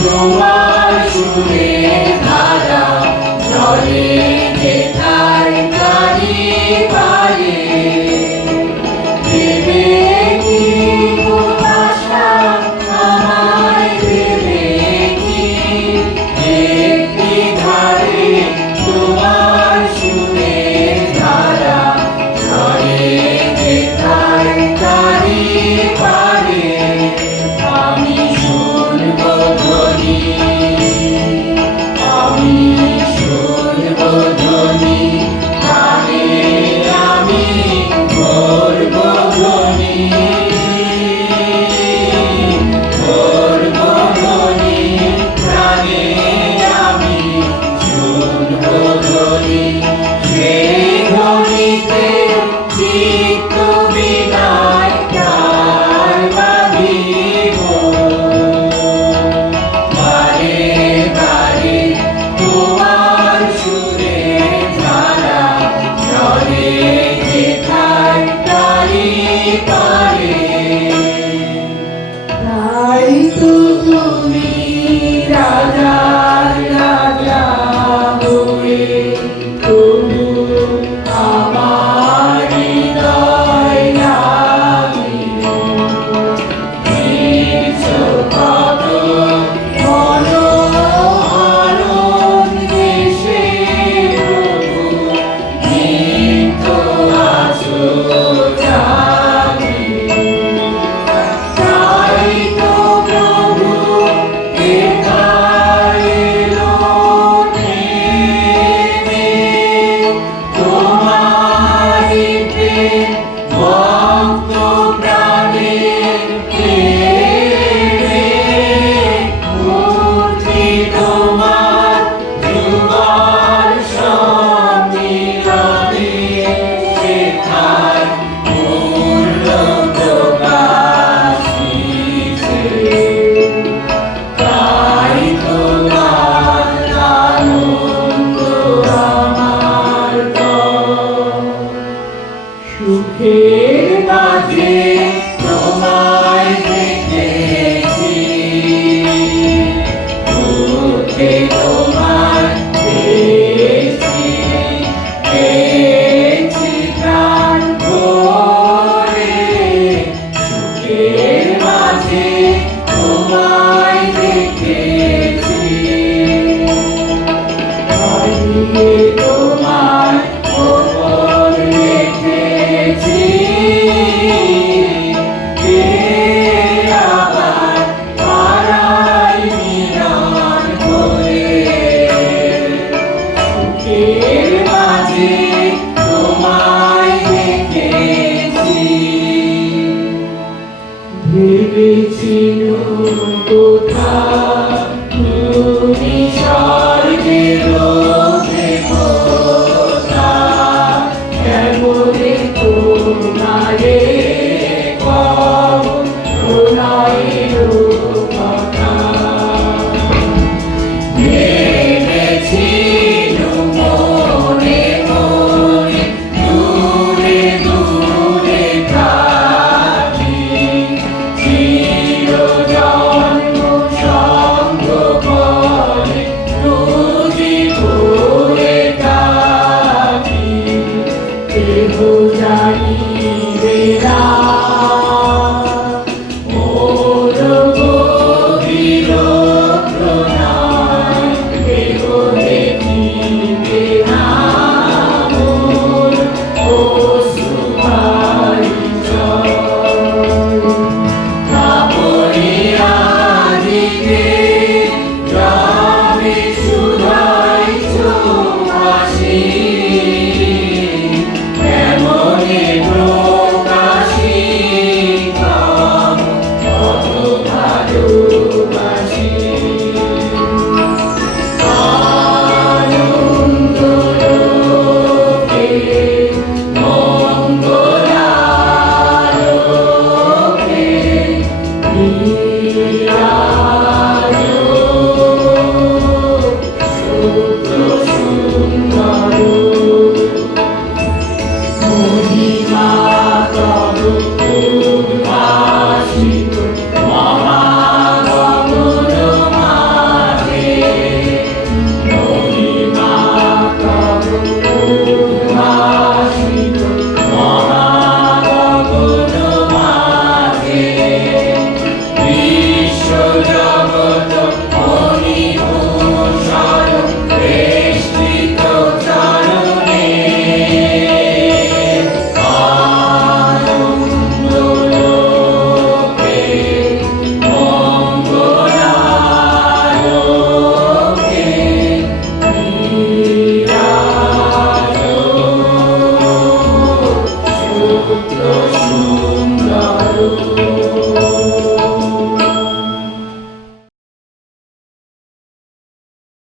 তোমার সুরের ধারা জলে যেথায় তারি পারে দেবে কি আশা আমায় দেবে কি একটি ধারে তোমার সুরের ধারা জলে যেথায় তারি পারে আমি শুনব ধ্বনি আমি শুনব ধ্বনি কানে আমি করব ধ্বনি করব ধ্বনি প্রাণে আমি শুনব ধ্বনি সেই ধ্বনিতে চিত্ত বিনায় প্রাণ বাঁধিব বারে বারে তোমার সুরের ধারা জলে যেথায় তারি পারে তাই তো তুমি রাজার রাজা হয়ে তবু আমার হৃদয় লাগিলে দিয়েছো কত মনোহরণ দেশে প্রভু নিত্য আছো জাগিলে তাই তো প্রভু এথায় এলো নেমে তোমারি প্রেম ভক্ত প্রাণের প্রেমে মূর্তি তোমার যুগল সম্মিলনে সেথায় পূর্ণ প্রকাশিছে তাই তোমার আনন্দ আমার সুখের মাঝে তোমায় দেখেছি দুঃখে তোমায় পেয়েছি পেয়েছি প্রাণ ভরে সুখের মাঝে তোমায় দেখেছি হারিয়ে তোমায় গোপন রেখেছি কে আবার হারাই মিলন করে সুখের মাঝে তোমায় দেখেছি ভেবেছিল কোথা তুমি স্বর্গের